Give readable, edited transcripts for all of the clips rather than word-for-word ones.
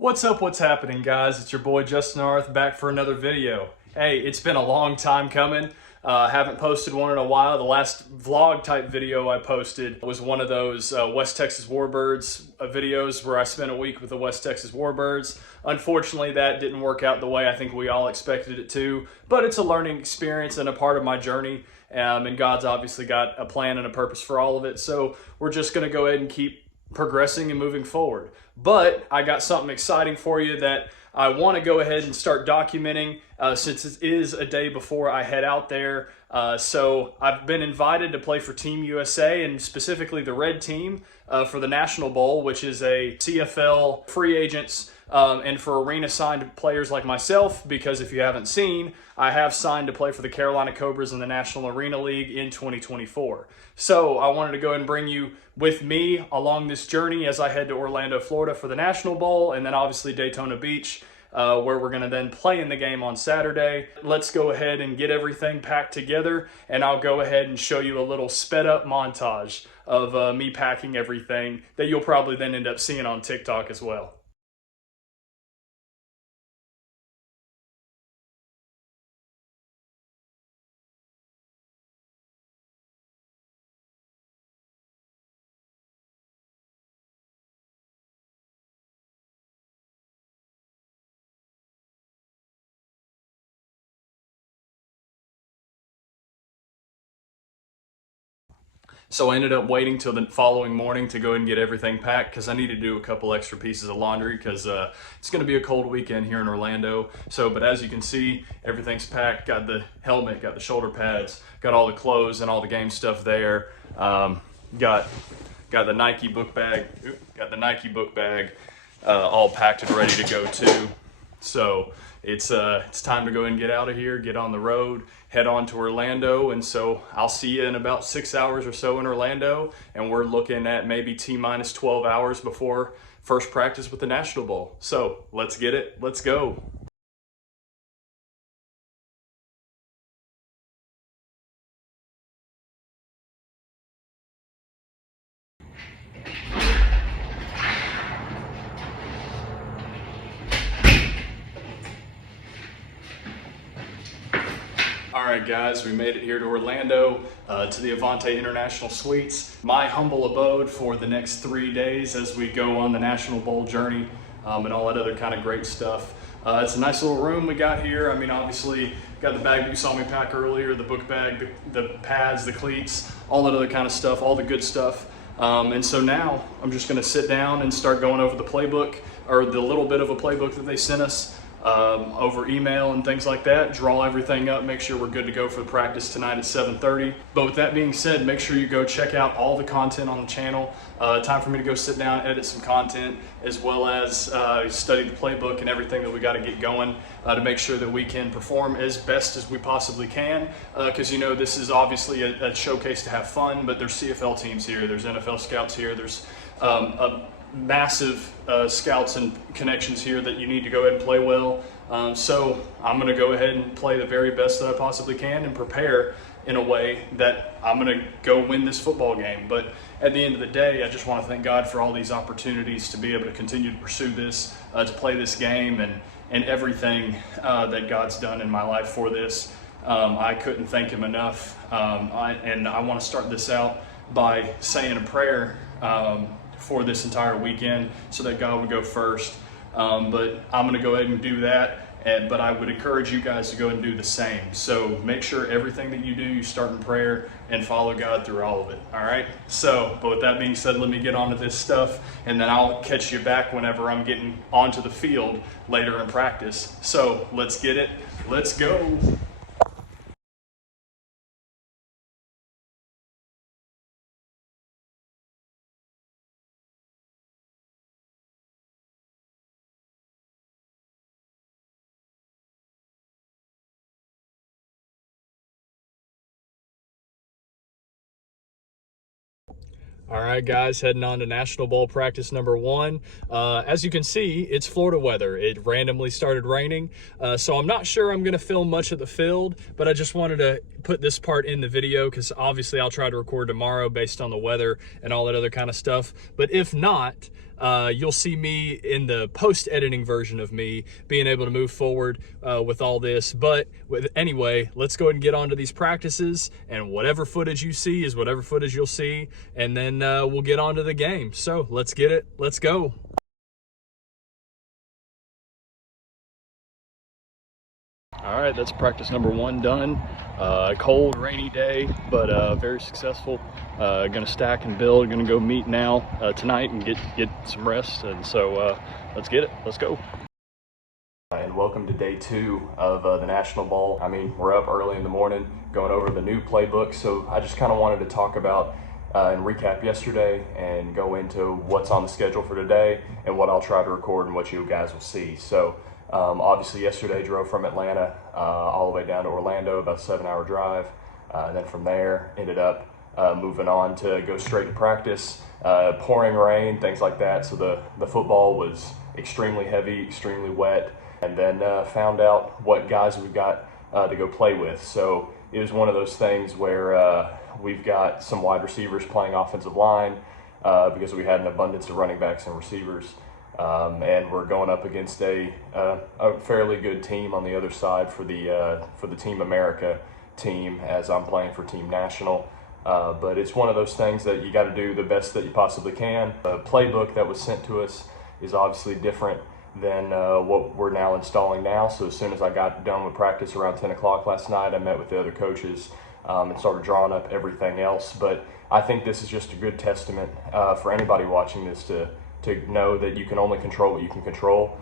What's up, what's happening, guys? It's your boy Justin Arth back for another video. Hey, it's been a long time coming. Haven't posted one in a while. The last vlog type video I posted was one of those West Texas Warbirds videos where I spent a week with the West Texas Warbirds. Unfortunately, that didn't work out the way I think we all expected it to, but it's a learning experience and a part of my journey. And God's obviously got a plan and a purpose for all of it. So we're just going to go ahead and keep progressing and moving forward. But I got something exciting for you that I want to go ahead and start documenting since it is a day before I head out there. So I've been invited to play for Team USA and specifically the red team for the National Bowl, which is a CFL free agents and for arena signed players like myself, because if you haven't seen, I have signed to play for the Carolina Cobras in the National Arena League in 2024. So I wanted to go and bring you with me along this journey as I head to Orlando, Florida for the National Bowl, and then obviously Daytona Beach, where we're going to then play in the game on Saturday. Let's go ahead and get everything packed together, and I'll go ahead and show you a little sped up montage of me packing everything that you'll probably then end up seeing on TikTok as well. So I ended up waiting till the following morning to go and get everything packed because I need to do a couple extra pieces of laundry because it's going to be a cold weekend here in Orlando. So, but as you can see, everything's packed. Got the helmet, got the shoulder pads, got all the clothes and all the game stuff there. Got the Nike book bag. Got the Nike book bag all packed and ready to go too. So it's time to go and get out of here, get on the road, head on to Orlando. And so I'll see you in about 6 hours or so in Orlando. And we're looking at maybe T-minus 12 hours before first practice with the National Bowl. So let's get it. Let's go. All right, guys, we made it here to Orlando, to the Avante International Suites, my humble abode for the next 3 days as we go on the National Bowl journey and all that other kind of great stuff. It's a nice little room we got here. I mean, obviously, got the bag that you saw me pack earlier, the book bag, the pads, the cleats, all that other kind of stuff, all the good stuff. And so now I'm just going to sit down and start going over the playbook, or the little bit of a playbook that they sent us over email and things like that, draw everything up, make sure we're good to go for the practice tonight at 7:30. But with that being said, make sure you go check out all the content on the channel. Time for me to go sit down, edit some content, as well as study the playbook and everything that we got to get going to make sure that we can perform as best as we possibly can. Because you know, this is obviously a showcase to have fun, but there's CFL teams here, there's NFL scouts here, there's a massive scouts and connections here that you need to go ahead and play well. So I'm going to go ahead and play the very best that I possibly can and prepare in a way that I'm going to go win this football game. But at the end of the day, I just want to thank God for all these opportunities to be able to continue to pursue this, to play this game, and everything that God's done in my life for this. I couldn't thank Him enough. And I want to start this out by saying a prayer for this entire weekend so that God would go first. But I'm going to go ahead and do that. But I would encourage you guys to go and do the same. So make sure everything that you do, you start in prayer and follow God through all of it. All right. So, but with that being said, let me get on to this stuff, and then I'll catch you back whenever I'm getting onto the field later in practice. So let's get it. Let's go. All right, guys, heading on to National Bowl practice number 1. As you can see, it's Florida weather. It randomly started raining, so I'm not sure I'm going to film much of the field, but I just wanted to put this part in the video because obviously I'll try to record tomorrow based on the weather and all that other kind of stuff. But if not, you'll see me in the post-editing version of me being able to move forward with all this. But anyway, let's go ahead and get on to these practices, and whatever footage you see is whatever footage you'll see, and then we'll get on to the game. So let's get it. Let's go. All right, that's practice number 1 done. Cold, rainy day, but very successful. Gonna stack and build. Gonna go meet now tonight and get some rest. And so let's get it. Let's go. And welcome to day 2 of the National Bowl. I mean, we're up early in the morning going over the new playbook. So I just kind of wanted to talk about and recap yesterday and go into what's on the schedule for today and what I'll try to record and what you guys will see. So obviously yesterday drove from Atlanta all the way down to Orlando, about a 7-hour drive. And then from there ended up moving on to go straight to practice. Pouring rain, things like that. So the football was extremely heavy, extremely wet. And then found out what guys we've got to go play with. So it was one of those things where we've got some wide receivers playing offensive line because we had an abundance of running backs and receivers. And we're going up against a fairly good team on the other side for the Team America team, as I'm playing for Team National. But it's one of those things that you got to do the best that you possibly can. The playbook that was sent to us is obviously different than what we're now installing now. So as soon as I got done with practice around 10 o'clock last night, I met with the other coaches and started drawing up everything else. But I think this is just a good testament for anybody watching this to know that you can only control what you can control.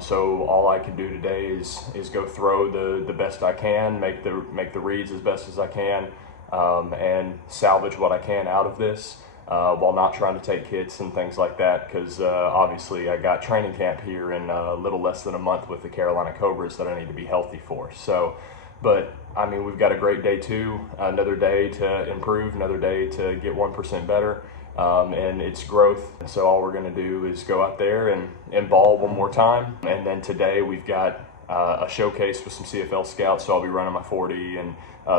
So all I can do today is go throw the best I can, make the reads as best as I can, and salvage what I can out of this, while not trying to take hits and things like that, because obviously I got training camp here in a little less than a month with the Carolina Cobras that I need to be healthy for. So, but I mean, we've got a great day 2, another day to improve, another day to get 1% better. And it's growth. And so all we're going to do is go out there and ball one more time. And then today we've got a showcase with some CFL scouts. So I'll be running my 40 and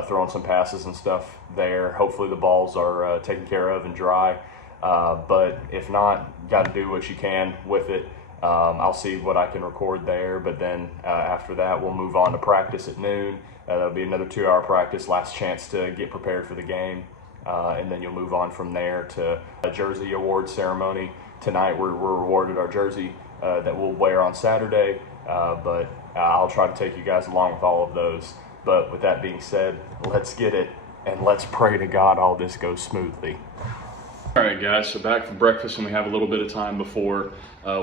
throwing some passes and stuff there. Hopefully the balls are taken care of and dry. But if not, got to do what you can with it. I'll see what I can record there. But then after that, we'll move on to practice at noon. That'll be another 2-hour practice, last chance to get prepared for the game. And then you'll move on from there to a jersey award ceremony. Tonight we're rewarded our jersey that we'll wear on Saturday, but I'll try to take you guys along with all of those. But with that being said, let's get it, and let's pray to God all this goes smoothly. All right, guys, so back for breakfast, and we have a little bit of time before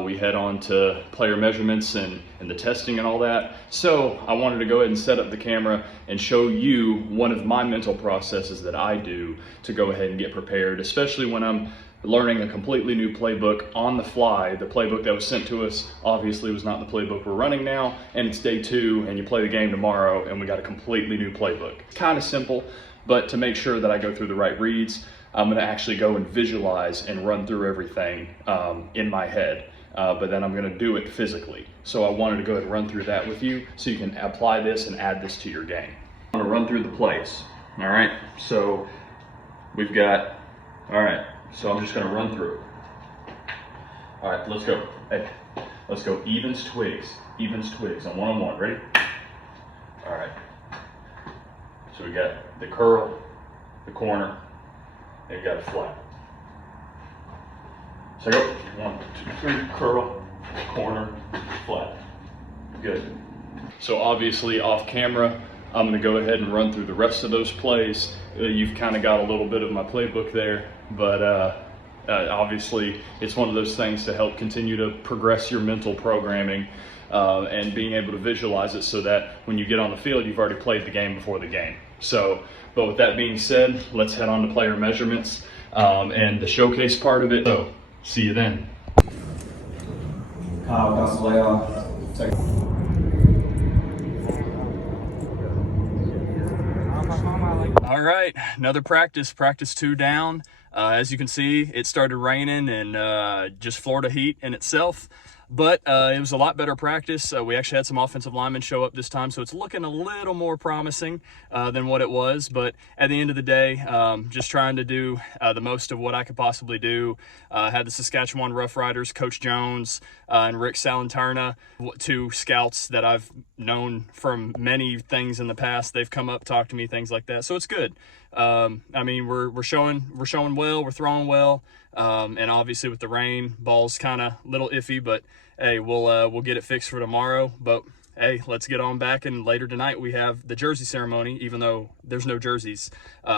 we head on to player measurements and the testing and all that. So I wanted to go ahead and set up the camera and show you one of my mental processes that I do to go ahead and get prepared, especially when I'm learning a completely new playbook on the fly. The playbook that was sent to us obviously was not the playbook we're running now, and it's day 2 and you play the game tomorrow and we got a completely new playbook. It's kind of simple, but to make sure that I go through the right reads, I'm going to actually go and visualize and run through everything in my head, but then I'm going to do it physically. So I wanted to go ahead and run through that with you so you can apply this and add this to your game. I'm going to run through the plays. All right, so we've got, all right, so I'm just going to run through. All right, let's go. Hey, let's go evens, twigs on one-on-one. Ready? All right, so we got the curl, the corner, and you got a flat. So go 1, 2, 3, curl, corner, flat. Good. So obviously off camera, I'm going to go ahead and run through the rest of those plays. You've kind of got a little bit of my playbook there, but obviously it's one of those things to help continue to progress your mental programming and being able to visualize it so that when you get on the field, you've already played the game before the game. So, but with that being said, let's head on to player measurements and the showcase part of it. So, see you then. Kyle Gasolea. All right, another practice 2 down. As you can see, it started raining and just Florida heat in itself. But it was a lot better practice. We actually had some offensive linemen show up this time, so it's looking a little more promising than what it was. But at the end of the day, just trying to do the most of what I could possibly do. Had the Saskatchewan Roughriders, Coach Jones and Rick Salanterna, two scouts that I've known from many things in the past. They've come up, talked to me, things like that. So it's good. I mean, we're showing well, we're throwing well, and obviously with the rain, ball's kind of a little iffy, but hey, we'll get it fixed for tomorrow. But hey, let's get on back. And later tonight we have the jersey ceremony, even though there's no jerseys.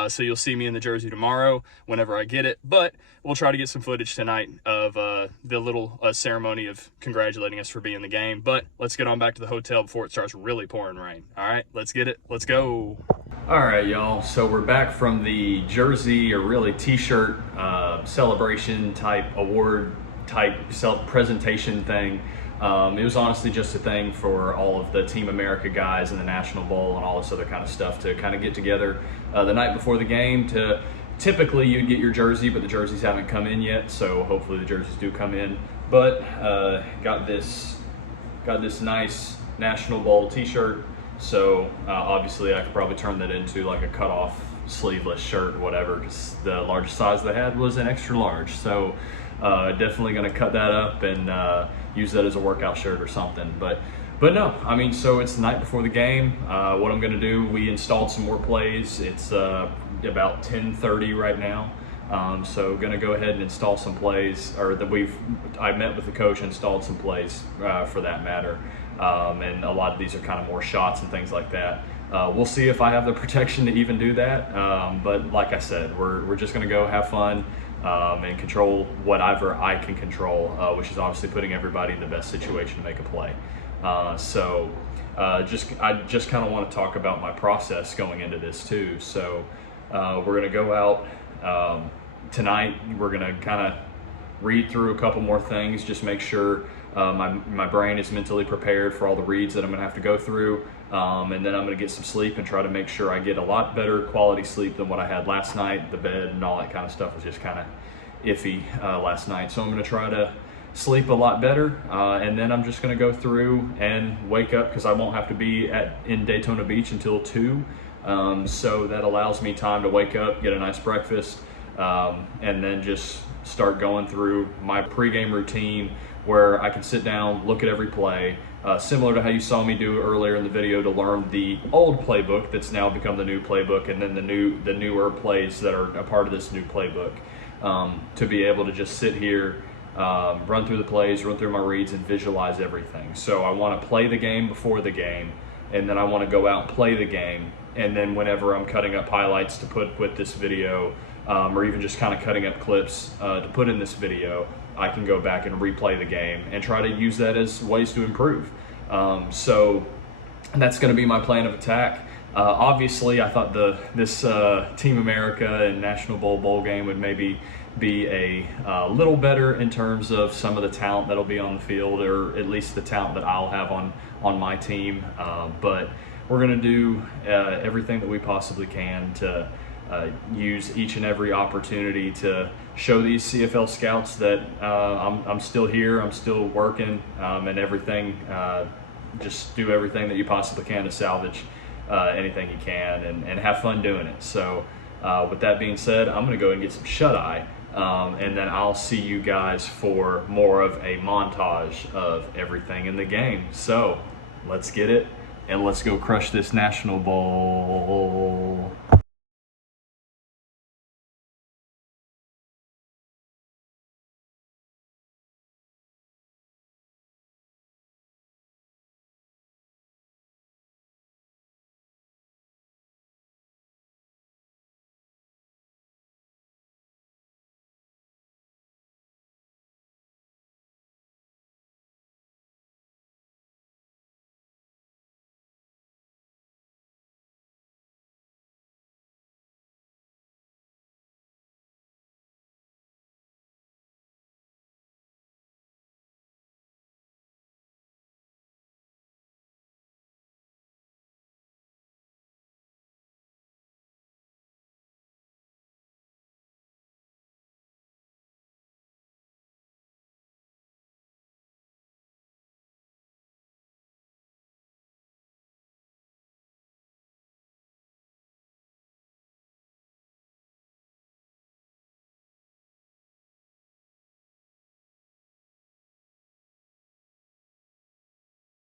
So you'll see me in the jersey tomorrow whenever I get it. But we'll try to get some footage tonight of the little ceremony of congratulating us for being in the game. But let's get on back to the hotel before it starts really pouring rain. All right, let's get it. Let's go. All right, y'all. So we're back from the jersey, or really t-shirt celebration type, award type presentation thing. It was honestly just a thing for all of the Team America guys in the National Bowl and all this other kind of stuff to kind of get together the night before the game. To typically you'd get your jersey, but the jerseys haven't come in yet, so hopefully the jerseys do come in. But got this nice National Bowl t-shirt. So obviously I could probably turn that into like a cutoff sleeveless shirt or whatever, because the largest size they had was an extra large. So definitely going to cut that up and use that as a workout shirt or something. But no, I mean, so it's the night before the game. What I'm going to do, we installed some more plays. It's about 10:30 right now. So going to go ahead and install some plays, or that I met with the coach, installed some plays for that matter. And a lot of these are kind of more shots and things like that. We'll see if I have the protection to even do that. But like I said, we're just going to go have fun and control whatever I can control, which is obviously putting everybody in the best situation to make a play. I just kind of want to talk about my process going into this too. So we're going to go out tonight. We're going to kind of read through a couple more things, just make sure my brain is mentally prepared for all the reads that I'm gonna have to go through, and then I'm gonna get some sleep and try to make sure I get a lot better quality sleep than what I had last night. The bed and all that kind of stuff was just kind of iffy last night, so I'm gonna try to sleep a lot better, and then I'm just gonna go through and wake up, because I won't have to be in Daytona Beach until 2, so that allows me time to wake up, get a nice breakfast, and then just start going through my pregame routine, where I can sit down, look at every play, similar to how you saw me do earlier in the video, to learn the old playbook that's now become the new playbook, and then the newer plays that are a part of this new playbook, to be able to just sit here, run through the plays, run through my reads, and visualize everything. So I want to play the game before the game, and then I want to go out and play the game, and then whenever I'm cutting up highlights to put with this video, or even just kind of cutting up clips to put in this video, I can go back and replay the game and try to use that as ways to improve. So that's going to be my plan of attack. Obviously, I thought this Team America and National Bowl game would maybe be a little better in terms of some of the talent that'll be on the field, or at least the talent that I'll have on my team. But we're going to do everything that we possibly can to use each and every opportunity to show these CFL scouts that I'm still here, I'm still working, and everything. Just do everything that you possibly can to salvage anything you can, and have fun doing it. So with that being said, I'm going to go and get some shut-eye, and then I'll see you guys for more of a montage of everything in the game. So let's get it, and let's go crush this National Bowl.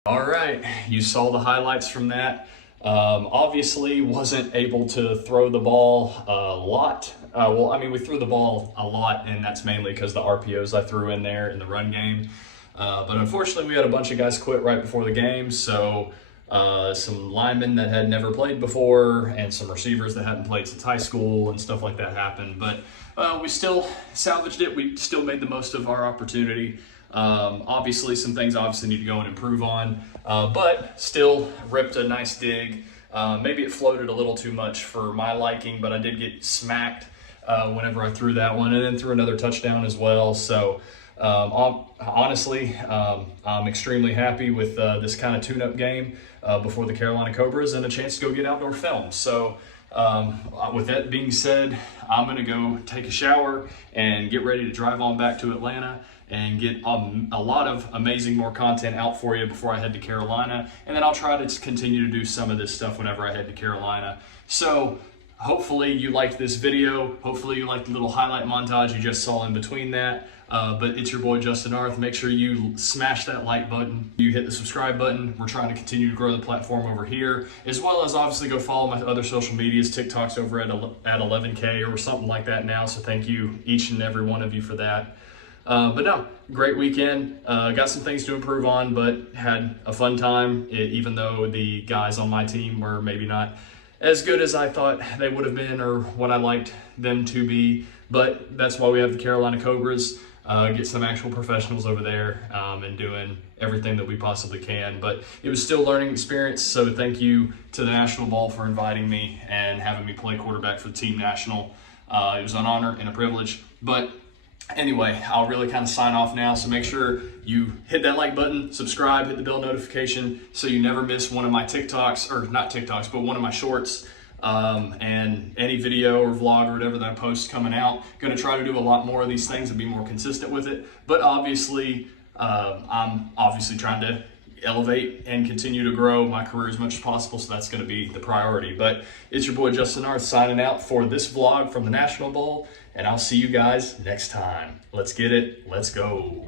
All right, you saw the highlights from that. Obviously wasn't able to throw the ball a lot. Well, I mean, we threw the ball a lot, and that's mainly because the RPOs I threw in there in the run game. But unfortunately, we had a bunch of guys quit right before the game, so some linemen that had never played before and some receivers that hadn't played since high school and stuff like that happened. But we still salvaged it. We still made the most of our opportunity. Obviously, some things obviously need to go and improve on, but still ripped a nice dig. Maybe it floated a little too much for my liking, but I did get smacked whenever I threw that one, and then threw another touchdown as well. So honestly, I'm extremely happy with this kind of tune-up game before the Carolina Cobras and a chance to go get outdoor film. So with that being said, I'm going to go take a shower and get ready to drive on back to Atlanta and get a lot of amazing more content out for you before I head to Carolina. And then I'll try to continue to do some of this stuff whenever I head to Carolina. So hopefully you liked this video. Hopefully you liked the little highlight montage you just saw in between that. But it's your boy Justin Arth. Make sure you smash that like button. You hit the subscribe button. We're trying to continue to grow the platform over here, as well as obviously go follow my other social medias. TikTok's over at 11K or something like that now. So thank you, each and every one of you, for that. But no, great weekend. Got some things to improve on, but had a fun time, even though the guys on my team were maybe not as good as I thought they would have been or what I liked them to be. But that's why we have the Carolina Cobras. Get some actual professionals over there and doing everything that we possibly can. But it was still a learning experience, so thank you to the National Bowl for inviting me and having me play quarterback for the team national. It was an honor and a privilege. But anyway, I'll really kind of sign off now, so make sure you hit that like button, subscribe, hit the bell notification so you never miss one of my TikToks, or not TikToks, but one of my shorts. And any video or vlog or whatever that I post coming out. Going to try to do a lot more of these things and be more consistent with it. But obviously, I'm obviously trying to elevate and continue to grow my career as much as possible, so that's going to be the priority. But it's your boy Justin Arth signing out for this vlog from the National Bowl, and I'll see you guys next time. Let's get it. Let's go.